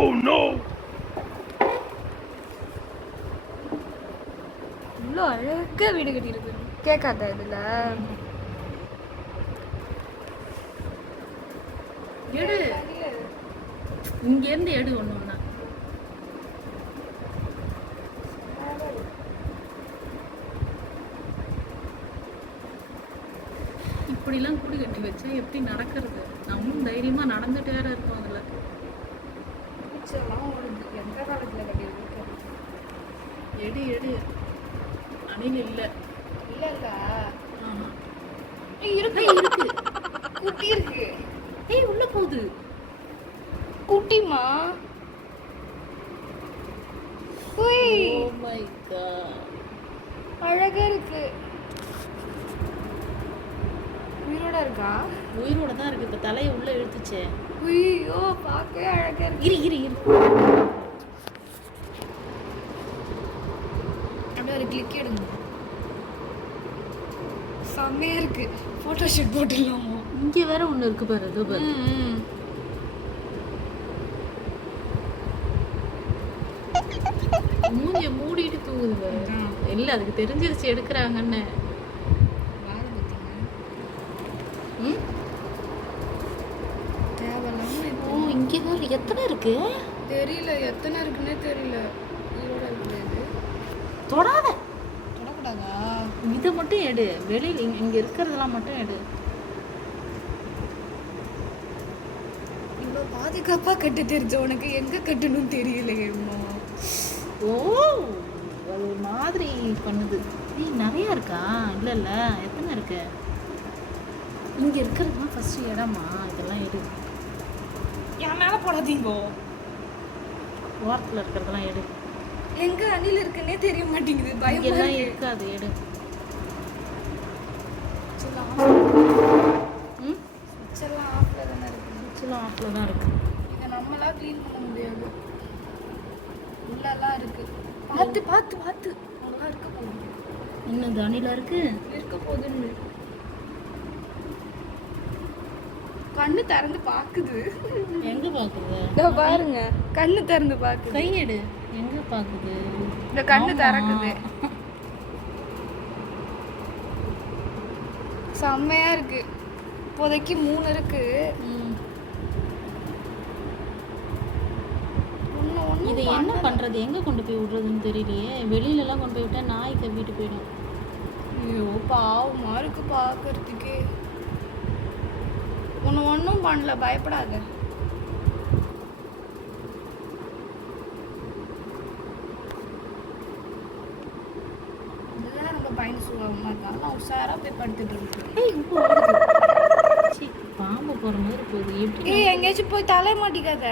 Oh no! இவ்வளோ அழகா வீடு கட்டியிருக்கு. கேட்காதா இதுல? எடு, இங்கேருந்து எடு ஒன்று ஒன்றா. இப்படிலாம் கூடு கட்டி வச்சா எப்படி நடக்கிறது? நம்மளும் தைரியமாக நடந்துட்டு வேற இருக்கோம் அதில். எந்த காலத்தில் கட்டியிருக்கு? எடு எடு. அணில் இல்லை. இல்லை இல்லை ஆஹா. இருக்கு இருக்கு. குட்டி இருக்கு. ஏய், உள்ள போகுது. குட்டிமா. உய், Oh my god. அழகா இருக்கு. உயிரோட இருக்கா? உயிரோட தான் இருக்கு. இப்போ தலையை உள்ள இழுத்துச்சே. ஐயோ, பார்க்கவே அழகா இருக்கு. இரு இரு இரு. அப்படியே ஒரு கிளிக் எடுங்க. செம்மையா இருக்கு. போட்டோ ஷூட் போட்டுடலாமா? இங்கே வேற ஒன்று இருக்கு பாரு. இதோ பாரு. மூஞ்சிய மூடிட்டு தூங்குது பாரு. இல்லை, அதுக்கு தெரிஞ்சிருச்சு எடுக்கிறாங்கன்னு. ஓ, இங்கே தான் எத்தனை இருக்கு? தெரியல எத்தனை இருக்குன்னே தெரியல. உயிரோட இருக்குது. தொடாத. தொடக்கூடாதா? இதை மட்டும் எடு. வெளியில் இங்கே இருக்கிறதெல்லாம் மட்டும் எடு. இவ்வளோ பாதுகாப்பாக கட்ட தெரிஞ்ச உனக்கு எங்கே கட்டணும்னு தெரியலையேம்மா. ஓ, அது ஒரு மாதிரி பண்ணுது. ஏய், நிறையா இருக்கா? இல்லை இல்லை, எத்தனை இருக்கு? இங்கே இருக்கிறதுலாம் ஃபஸ்ட்டு இடமா? இதெல்லாம் எடு. என் மேலே போடாதீங்கோ. ஓரத்தில் இருக்கிறதெல்லாம் எடு. எங்க அணில் இருக்குன்னே தெரிய மாட்டேங்குது. பயமா இங்கெல்லாம் இருக்கு. இருக்காது, எடு. ம், சுவிட்செல்லாம் ஆஃப்ல தானே இருக்கு. சுவிட்செல்லாம் ஆஃபில் தான் இருக்கு. இதை நம்மளா க்ளீன் பண்ண முடியாது. உள்ளெல்லாம் இருக்கு. பார்த்து பார்த்து பார்த்து. அங்கெல்லாம் இருக்க போகுது. இன்னும் தனியில் இருக்கு. இருக்க போகுதுன்னு கண்ணு திறந்து பாக்குது. எங்கே பார்க்குது? இதோ பாருங்க, கண்ணு திறந்து பாக்குது. கை எடு. எங்கே பார்க்குது? இந்த கண்ணு திறக்குது. செம்மையா இருக்கு. இப்போதைக்கு 3 இருக்கு. ம். ஒண்ணு ஒண்ணு இதை என்ன பண்ணுறது? எங்கே கொண்டு போய் விடுறதுன்னு தெரியலையே. வெளியிலலாம் கொண்டு போய் விட்டா நாய் கவ்விட்டு போயிடும். ஐயோ, பாவமா இருக்கு பார்க்கறதுக்கே. ஒன்றும் பண்ணல, பயப்படாத. இதெல்லாம் நம்ம பையன் சுகமாக இருக்காங்க. உஷாராக போய் படுத்துட்டு இருக்கு. ஏய், இப்போ வருது. சீ, பாம்பு போகிற மாதிரி போகுது. எப்படி? ஏய், எங்கேயாச்சும் போய் தலை மாட்டிக்காத.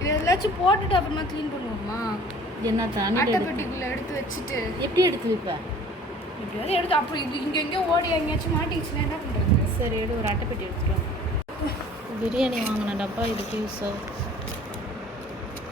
இது எல்லாச்சும் போட்டுட்டு அப்புறமா க்ளீன் பண்ணுவோமா? என்ன தண்ணி அட்டைப்பெட்டிக்குள்ளே எடுத்து வச்சுட்டு எப்படி எடுத்து வைப்ப? எப்படியாவது எடுத்து அப்புறம் இது இங்கே எங்கேயோ ஓடி எங்கேயாச்சும் மாட்டிக்கிச்சுன்னா என்ன பண்ணுறது? சரி, எடு. ஒரு அட்டைப்பெட்டி எடுத்துட்டோம். பிரியாணி வாங்கின டப்பா இதுக்கு யூஸ் ஆகும்.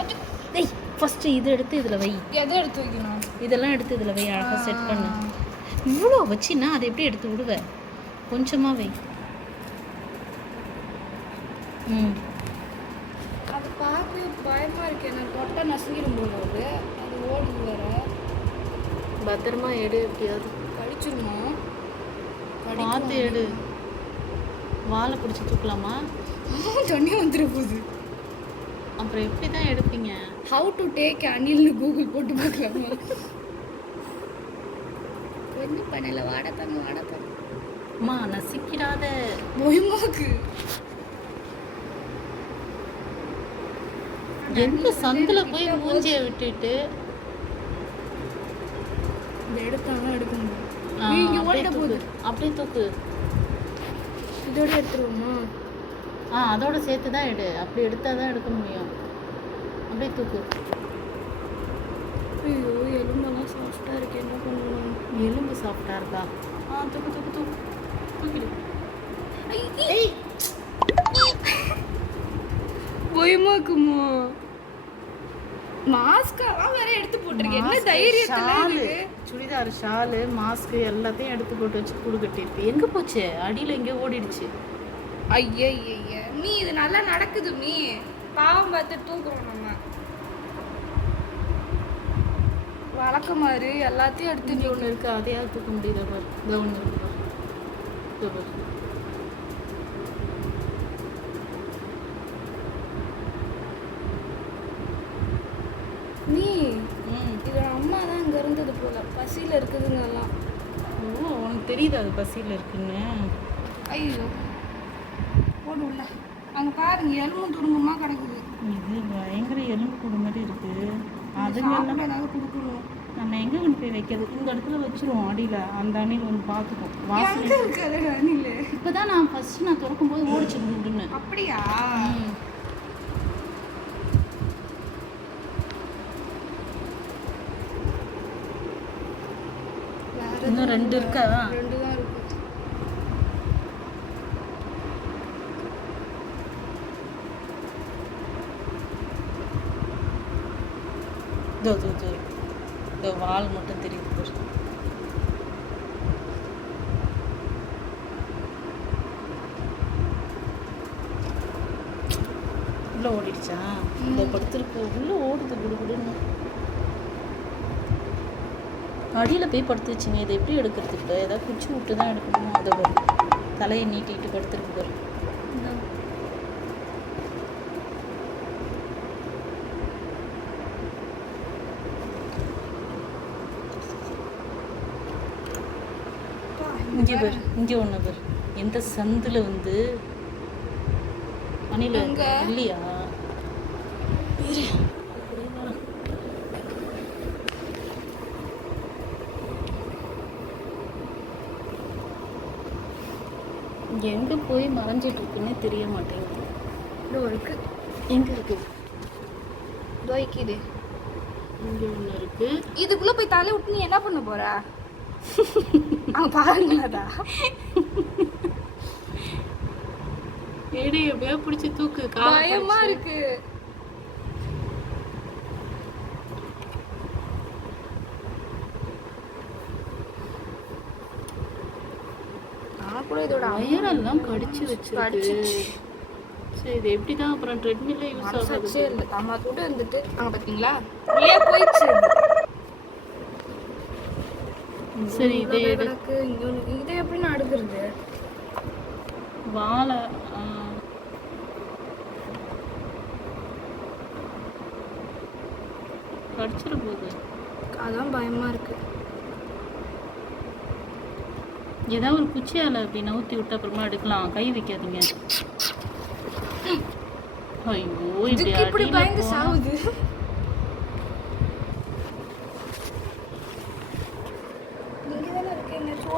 அது டேய், ஃபஸ்ட்டு இது எடுத்து இதில் வை. எதை எடுத்து வைக்கணும்? இதெல்லாம் எடுத்து இதில் வை. அழகாக செட் பண்ணு. இவ்வளோ வச்சின்னா அதை எப்படி எடுத்து விடுவேன்? கொஞ்சமாக வை. ம். அது பார்க்கவே பயமா இருக்கு. எனக்கு தொட்டா நசுங்கிடும் போல அது. அது ஓடுது வேற. பத்திரமா எடு. எப்படியாவது கடிச்சிருமா? பார்த்து எடு. வாழை பிடிச்சி தூக்கலாமா? தண்ணி வந்துட போகுது. அப்புறம் எப்படி தான் எடுப்பீங்க? ஹவு டு டேக் அணில்னு கூகுள் போட்டு பார்க்கலாமா? ஒன்றும் பண்ணல. வாடப்பாங்க வாடப்பாங்க. அம்மா, நசிக்கிடாத. பயமாக்கு. எந்த சந்தில் போய் மூஞ்சியை விட்டுட்டு இந்த எடுத்தாங்க எடுக்க முடியும். ஆ, இங்கே அப்படியே ஓடிட தூக்கு. போகுது. அப்படியே தூக்கு. இதோட எடுத்துருவோமா? அதோட சேர்த்து தான் எடு. அப்படி எடுத்தால் தான் எடுக்க முடியும். அப்படியே தூக்கு. ஐயோ, எலும்பெல்லாம் சாஃப்டாக இருக்கு. என்ன பண்ணலாம்? எலும்பு சாஃப்டாக இருக்கா? தூக்கு தூக்கு தூக்கு. தூக்கிடு. பயமாக்குமா? மாஸ்கெல்லாம் வேற எடுத்து போட்டிருக்கேன். என்ன தைரியத்துல இருக்கு? சுடிதார், ஷாலு, மாஸ்க்கு எல்லாத்தையும் எடுத்து போட்டு வச்சு கூடு கட்டியிருக்கு. எங்கே போச்சு? அடியில் எங்கேயோ ஓடிடுச்சு. ஐய நீ இது நல்லா நடக்குது. நீ பாவம் பார்த்து தூக்குறோம் நம்ம. வழக்க மாதிரி எல்லாத்தையும் எடுத்து இங்கே ஒன்று இருக்குது, அதையாவது தூக்க முடியுதா பாரு. இந்த ஒன்று இருக்கு பாரு. இதோ பாரு. நீ இதோட அம்மா தான் இங்கே இருந்தது போல. பசியில் இருக்குதுங்க எல்லாம். ஓ, உனக்கு தெரியுது அது பசியில் இருக்குன்னு. ஐயோ போடு உள்ள. அங்கே பாருங்க எலும்பு துரும்புமா கிடக்குது. இது பயங்கர எலும்பு கூடு மாதிரி இருக்கு. அதுங்கெல்லாம் ஏதாவது கொடுக்கணும். நம்ம எங்கே கொண்டு போய் வைக்கிறது? இந்த இடத்துல வச்சிருவோம் அடியில். அந்த அணில் வந்து பார்த்துக்கும். வாசனை இருக்கு அது அணில். இப்போ தான் நான் ஃபஸ்ட்டு நான் திறக்கும்போது ஓடிச்சு குண்டுன்னு. அப்படியா? இன்னும் 2 இருக்கா? 2 தான் இருக்கு. இதோ வால் மட்டும் தெரியுது பாரு. உள்ள ஓடிடுச்சா? இந்த படுத்துருக்கு. உள்ள ஓடுது குடுகுடுன்னு. அடியில் போய் படுத்து வச்சிங்க. இதை எப்படி எடுக்கிறது? இப்போ ஏதாவது குச்சி விட்டு தான் எடுக்கணுமோ? அதை பாரு, தலையை நீட்டிட்டு படுத்துருக்கு பாரு. இங்கே பாரு, இங்கே ஒன்று பாரு. எந்த சந்தில் வந்து அணில இல்லையா? எங்கே போய் மறைஞ்சிட்டு இருக்குன்னே தெரிய மாட்டேங்குது. இதோ இருக்கு. எங்கே இருக்கு? துவைக்குது. இங்கே ஒன்று இருக்கு. இதுக்குள்ளே போய் தலை விட்டு நீ என்ன பண்ண போற? அவன் பாருங்களாடா. ஏடி எப்படியா பிடிச்சி தூக்கு. பயமா இருக்கு. நான் கூட இதோட வயரெல்லாம் கடிச்சு வச்சிருக்கு. சரி, இது எப்படி தான் அப்புறம் ட்ரெட்மில்ல யூஸ் ஆகுது? சரி இல்லை அம்மா கூட இருந்துட்டு அங்கே பார்த்தீங்களா ஏன் போயிடுச்சு. சரி, இது எனக்கு இதை எப்படி நான் அடுக்கிறது? வாழை கடிச்சிட போகுது. அதான் பயமா இருக்கு. ஏதாவது ஒரு குச்சியால் அப்படி நவுத்தி விட்டு அப்புறமா எடுக்கலாம். கை வைக்காதீங்க. ஐயோ, இப்படி பயந்து சாவுது.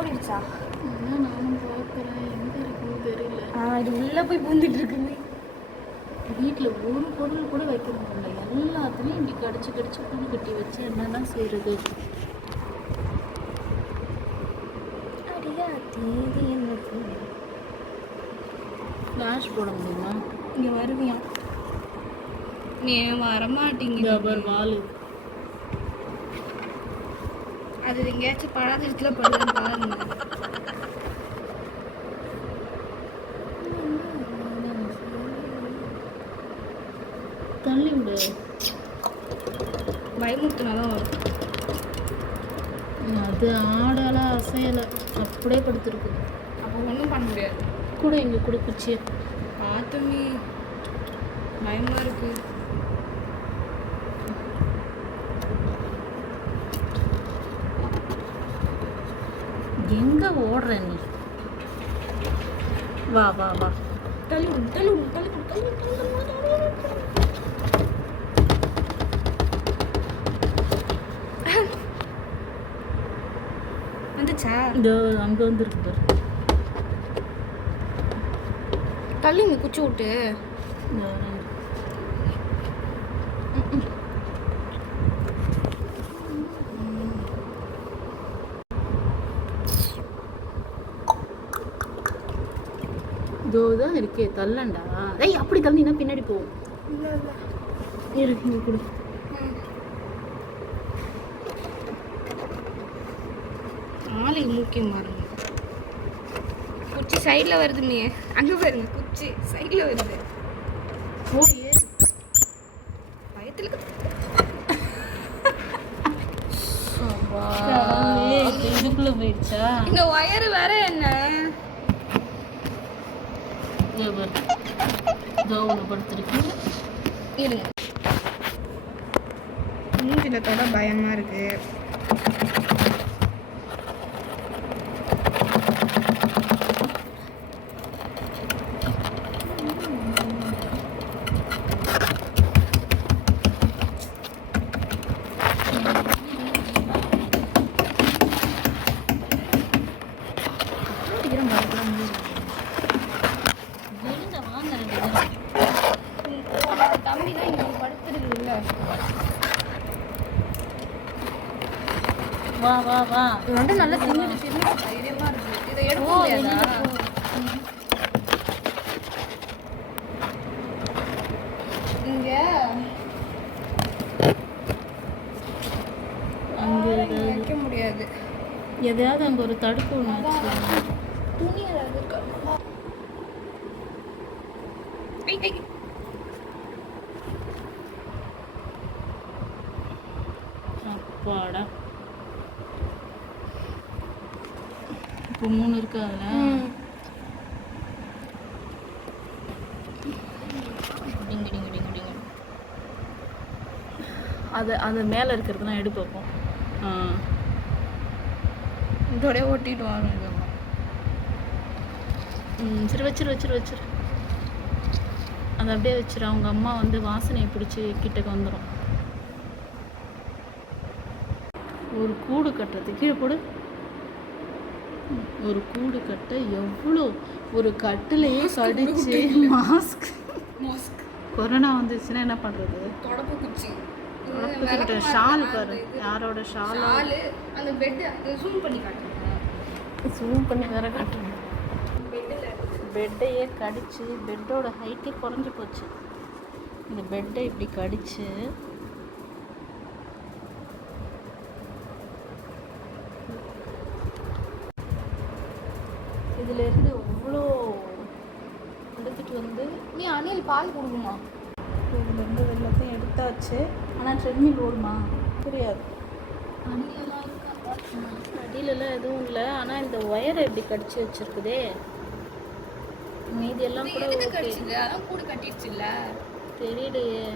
ஓடிடுச்சா? நானும் பார்க்குறேன். எங்கே இருக்குன்னு தெரியல. இது உள்ளே போய் பூந்துட்டு இருக்குங்க. வீட்டில் ஒரு பொருள் கூட வைக்கிறது இல்லை. எல்லாத்துலேயும் இப்படி கடிச்சு கடிச்சு கூடு கட்டி வச்சு என்னதான் செய்கிறது? ஃப்ளாஷ் போட முடியுமா? இங்கே வருவியா? நீ வரமாட்டீங்க. வால் அது எங்கேயாச்சும் பழாத இடத்துல படுன்னு பாருங்க. தள்ளி விடு. பயமுறுத்தினாலும் வரும். அது ஆடலாம் அசையலை, அப்படியே படுத்துருக்கு. அப்போ ஒன்றும் பண்ண முடியாது. கூட இங்கே கூட குச்சி பார்த்துமே பயமா இருக்கு. எங்க ஓடுற நீ? வா வா வா. தள்ளு தள்ளு தள்ளு தள்ளு. வந்துச்சா? இதோ அங்கே வந்துருக்கு பாரு. தள்ளிங்க குச்சி விட்டு. இதோ தான் இருக்கே, தள்ளண்டா. ஏய், அப்படி தள்ளினா பின்னாடி போகும். இல்லை இல்லை இருக்கு, இங்கே கொடு. நாளைக்கு முக்கியம் பாருங்க. குச்சி சைடில் வருதுமே. அங்கே பாருங்க, குச்சி சைடில் வருது. ஓ, கடவுளே, இப்ப இதுக்குள்ள போயிடுச்சா? இந்த ஒயர் வேற என்ன இதோ பாரு. இதோ ஒன்று படுத்துருக்கு. இருங்க, மூஞ்சில தொட பயமா இருக்கு. வெளியில வாங்க ரெண்டு பேரும். தம்பி தான் இங்க படுத்துருக்குல்ல. வா வா வா. இது வந்து நல்லா சின்ன சின்ன தைரியமா இருக்கு. இதை எடுக்க முடியாதா? இங்க அங்கே வைக்க முடியாது. எதையாவது அங்கே ஒரு தடுப்பு ஒன்று வச்சு. துணி ஏதாவது இருக்கா? அப்பாடா. இப்போ 3 இருக்கா அதில்? டிங்கு டிங்கு டிங்கு டிங்கு. அது மேலே இருக்கிறதுலாம் எடுத்து வைப்போம். இதோடய ஓட்டிட்டு வாங்க. சரி வச்சிரு. அதை அப்படியே வச்சிரு. அவங்க அம்மா வந்து வாசனையை பிடிச்சி கிட்டக்கு வந்துடும். ஒரு கூடு கட்டுறது கீழே போடு. ஒரு கூடு கட்ட எவ்வளோ ஒரு கட்டிலையே கடிச்சு மாஸ்க் கொரோனா வந்துச்சுன்னா என்ன பண்ணுறது? தொடப்பு குச்சி, ஷால் பாரு, யாரோட ஷால். அந்த பெட் ஜூம் பண்ணி காட்டுங்க. ஜூம் பண்ணி வேற காட்டுறேன். பெட்டையே கடிச்சு பெட்டோட ஹைட்டே குறைஞ்சி போச்சு. இந்த பெட்டை இப்படி கடிச்சு இதுலேருந்து எவ்வளோ எடுத்துகிட்டு வந்து நீ அணில் பால் கொடுக்குமா? இதுலேருந்து எல்லாத்தையும் எடுத்தாச்சு. ஆனால் ட்ரெட்மில் ஓடுமா தெரியாது. அணிலெல்லாம் இருக்கா? அடியிலலாம் எதுவும் இல்லை. ஆனால் இந்த ஒயரை எப்படி கடிச்சு வச்சிருக்குதே. மீதி எல்லாம் கூட எதுக்கு கடிச்சுது? அதான் கூடு கட்டிடுச்சுல்ல. தெரியலையே.